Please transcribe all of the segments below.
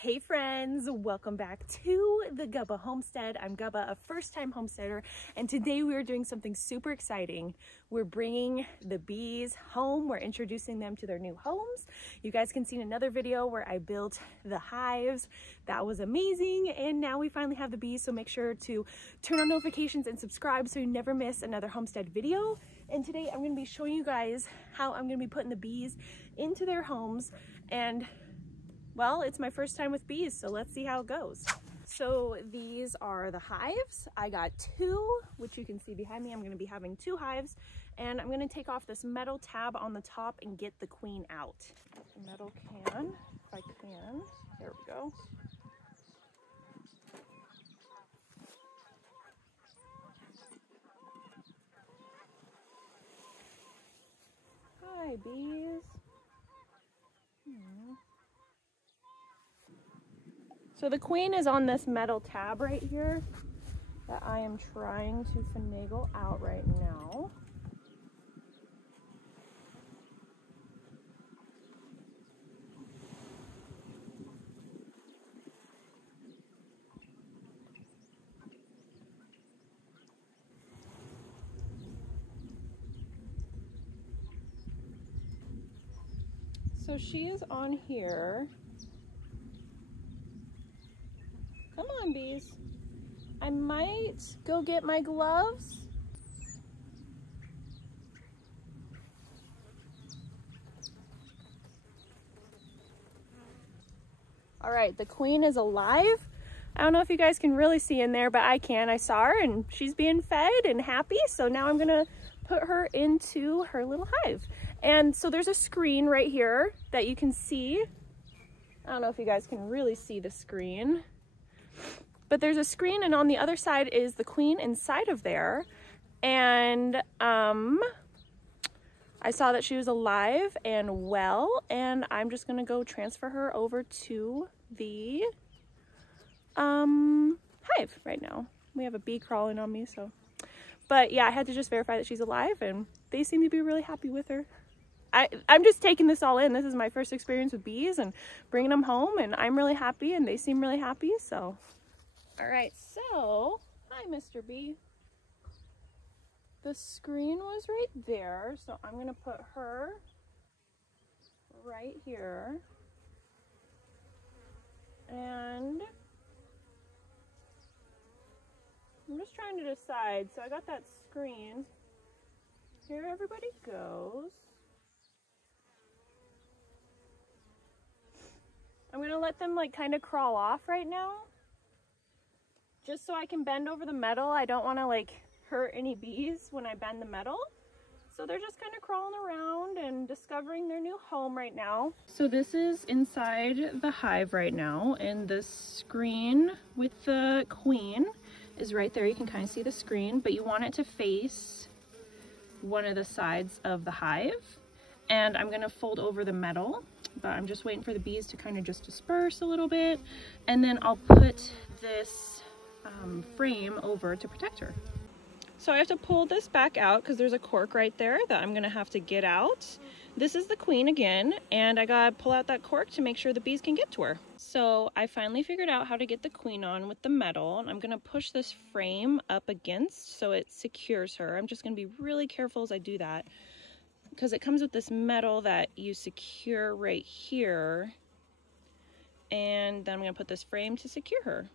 Hey friends, welcome back to the Gubba Homestead. I'm Gubba, a first-time homesteader, and today we are doing something super exciting. We're bringing the bees home. We're introducing them to their new homes. You guys can see in another video where I built the hives. That was amazing, and now we finally have the bees, so make sure to turn on notifications and subscribe so you never miss another homestead video. And today I'm going to be showing you guys how I'm going to be putting the bees into their homes, and well, it's my first time with bees, so let's see how it goes. So these are the hives. I got two, which you can see behind me. I'm going to be having two hives, and I'm going to take off this metal tab on the top and get the queen out. Metal can, if I can. There we go. Hi, bees. So the queen is on this metal tab right here that I am trying to finagle out right now. So she is on here. Come on, bees. I might go get my gloves. All right, the queen is alive. I don't know if you guys can really see in there, but I can. I saw her and she's being fed and happy. So now I'm gonna put her into her little hive. And so there's a screen right here that you can see. I don't know if you guys can really see the screen. But there's a screen, and on the other side is the queen inside of there. And I saw that she was alive and well, and I'm just gonna go transfer her over to the hive right now. We have a bee crawling on me, so. But yeah, I had to just verify that she's alive, and they seem to be really happy with her. I'm just taking this all in. This is my first experience with bees and bringing them home, and I'm really happy, and they seem really happy, so. All right, so, hi, Mr. Bee. The screen was right there, so I'm gonna put her right here. And I'm just trying to decide. So I got that screen. Here everybody goes. I'm gonna let them like kind of crawl off right now, just so I can bend over the metal. I don't want to like hurt any bees when I bend the metal. So they're just kind of crawling around and discovering their new home right now. So this is inside the hive right now, and the screen with the queen is right there. You can kind of see the screen, but you want it to face one of the sides of the hive. And I'm gonna fold over the metal, but I'm just waiting for the bees to kind of just disperse a little bit. And then I'll put this frame over to protect her. So I have to pull this back out because there's a cork right there that I'm gonna have to get out. This is the queen again, and I gotta pull out that cork to make sure the bees can get to her. So I finally figured out how to get the queen on with the metal, and I'm gonna push this frame up against so it secures her. I'm just gonna be really careful as I do that because it comes with this metal that you secure right here, and then I'm gonna put this frame to secure her.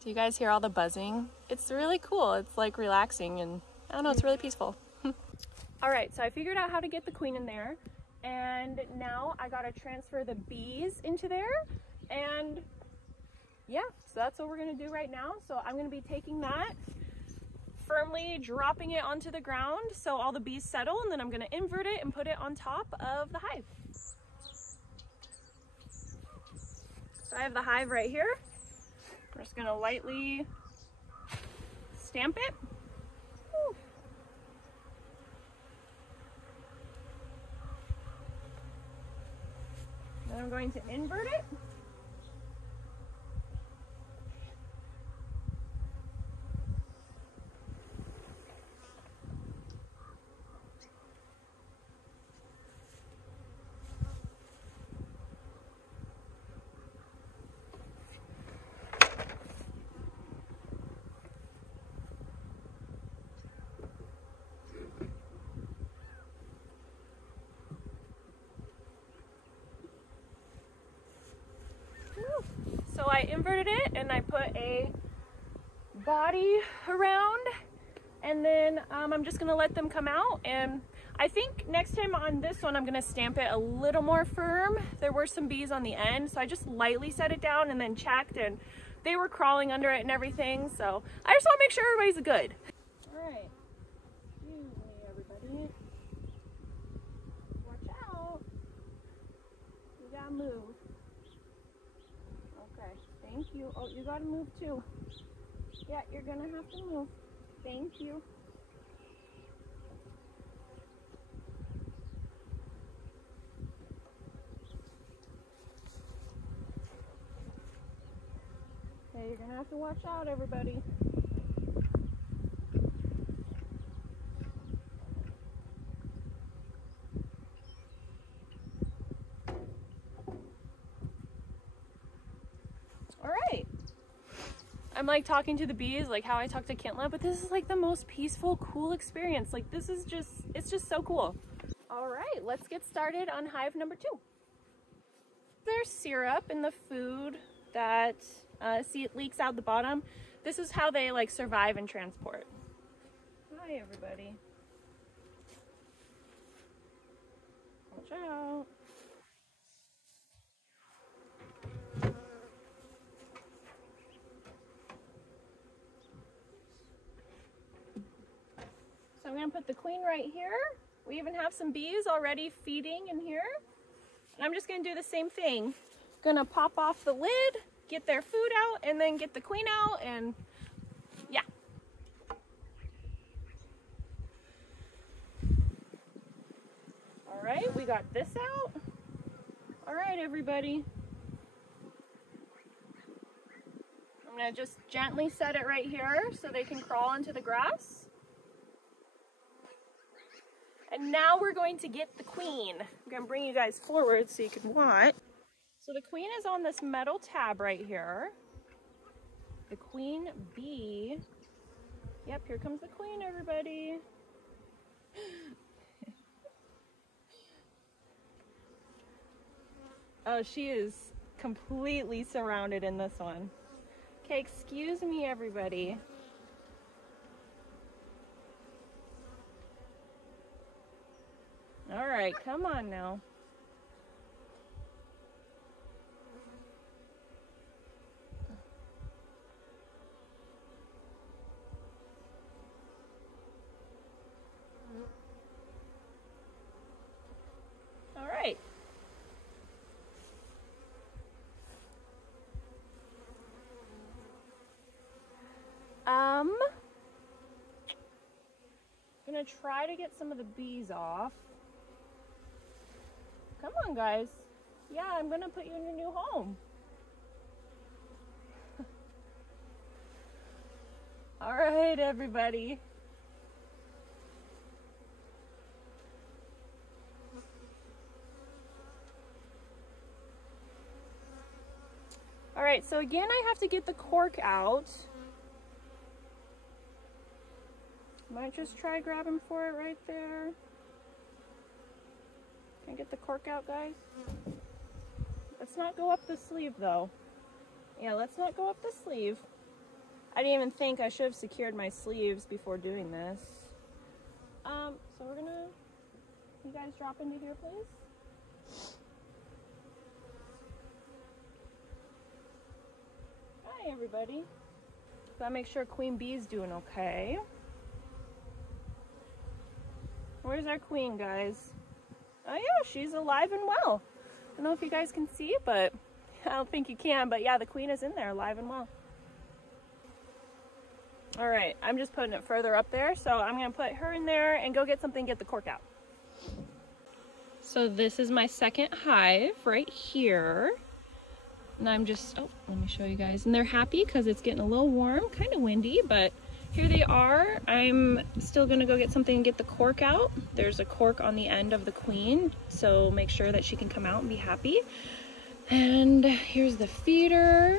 Do you guys hear all the buzzing? It's really cool. It's like relaxing, and I don't know, it's really peaceful. All right, so I figured out how to get the queen in there, and now I gotta transfer the bees into there, and yeah, so that's what we're gonna do right now. So I'm gonna be taking that, firmly dropping it onto the ground so all the bees settle, and then I'm gonna invert it and put it on top of the hive. So I have the hive right here. We're just gonna lightly stamp it. Woo. Then I'm going to invert it. So I inverted it and I put a body around, and then I'm just gonna let them come out. And I think next time on this one I'm gonna stamp it a little more firm. There were some bees on the end, so I just lightly set it down and then checked, and they were crawling under it and everything. So I just want to make sure everybody's good. All right, excuse me everybody, watch out, you gotta move. Okay, thank you. Oh, you gotta move too. Yeah, you're gonna have to move. Thank you. Okay, you're gonna have to watch out, everybody. All right. I'm like talking to the bees like how I talk to 𝐚𝐿𝐵, but this is like the most peaceful, cool experience. Like this is just, it's just so cool. All right, let's get started on hive number 2. There's syrup in the food that, see, it leaks out the bottom. This is how they like survive and transport. Hi everybody. Watch out. So I'm gonna put the queen right here. We even have some bees already feeding in here. And I'm just gonna do the same thing. Gonna pop off the lid, get their food out, and then get the queen out, and yeah. All right, we got this out. All right, everybody. I'm gonna just gently set it right here so they can crawl into the grass. And now we're going to get the queen. I'm gonna bring you guys forward so you can watch. So the queen is on this metal tab right here. The queen bee. Yep, here comes the queen, everybody. Oh, she is completely surrounded in this one. Okay, excuse me, everybody. All right, come on now. All right. I'm gonna try to get some of the bees off. Come on, guys. Yeah, I'm gonna put you in your new home. All right, everybody. All right, so again, I have to get the cork out. Might just try grabbing for it right there. Can I get the cork out, guys? Let's not go up the sleeve, though. Yeah, let's not go up the sleeve. I didn't even think I should have secured my sleeves before doing this. So we're gonna, you guys drop into here, please. Hi, everybody. Gotta make sure Queen Bee's doing okay. Where's our queen, guys? Oh yeah, she's alive and well. I don't know if you guys can see, but I don't think you can, but yeah, the queen is in there alive and well. All right, I'm just putting it further up there, so I'm gonna put her in there and go get something, get the cork out. So this is my second hive right here. And I'm just, oh, let me show you guys. And they're happy because it's getting a little warm, kind of windy, but here they are. I'm still gonna go get something and get the cork out. There's a cork on the end of the queen, so make sure that she can come out and be happy. And here's the feeder.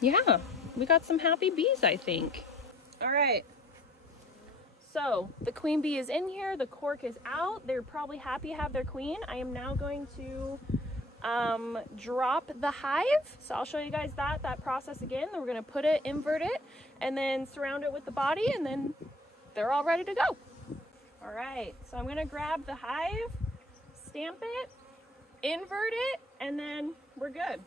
Yeah, we got some happy bees, I think. All right, so the queen bee is in here, the cork is out. They're probably happy to have their queen. I am now going to drop the hive. So I'll show you guys that process again. Then we're going to put it, invert it, and then surround it with the body, and then they're all ready to go. All right, so I'm going to grab the hive, stamp it, invert it, and then we're good.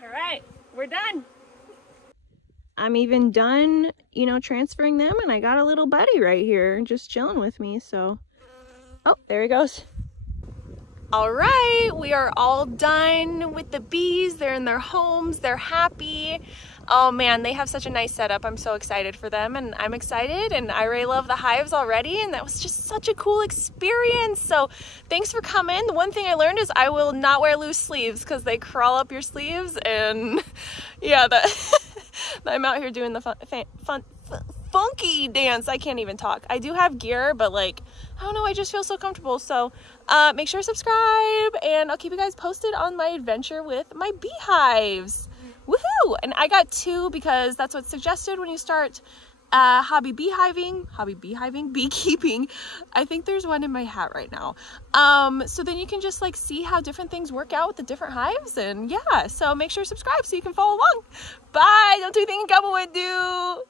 All right, we're done. I'm even done, you know, transferring them, and I got a little buddy right here just chilling with me, so. Oh, there he goes. All right, we are all done with the bees. They're in their homes, they're happy. Oh man, they have such a nice setup. I'm so excited for them, and I'm excited, and I really love the hives already, and that was just such a cool experience. So thanks for coming. The one thing I learned is I will not wear loose sleeves because they crawl up your sleeves, and yeah, I'm out here doing the funky dance. I can't even talk. I do have gear, but like, I don't know, I just feel so comfortable. So make sure to subscribe, and I'll keep you guys posted on my adventure with my beehives. Woohoo! And I got 2 because that's what's suggested when you start hobby beekeeping. I think there's one in my hat right now. So then you can just like see how different things work out with the different hives, and yeah, so make sure to subscribe so you can follow along. Bye! Don't do anything Gubba would do!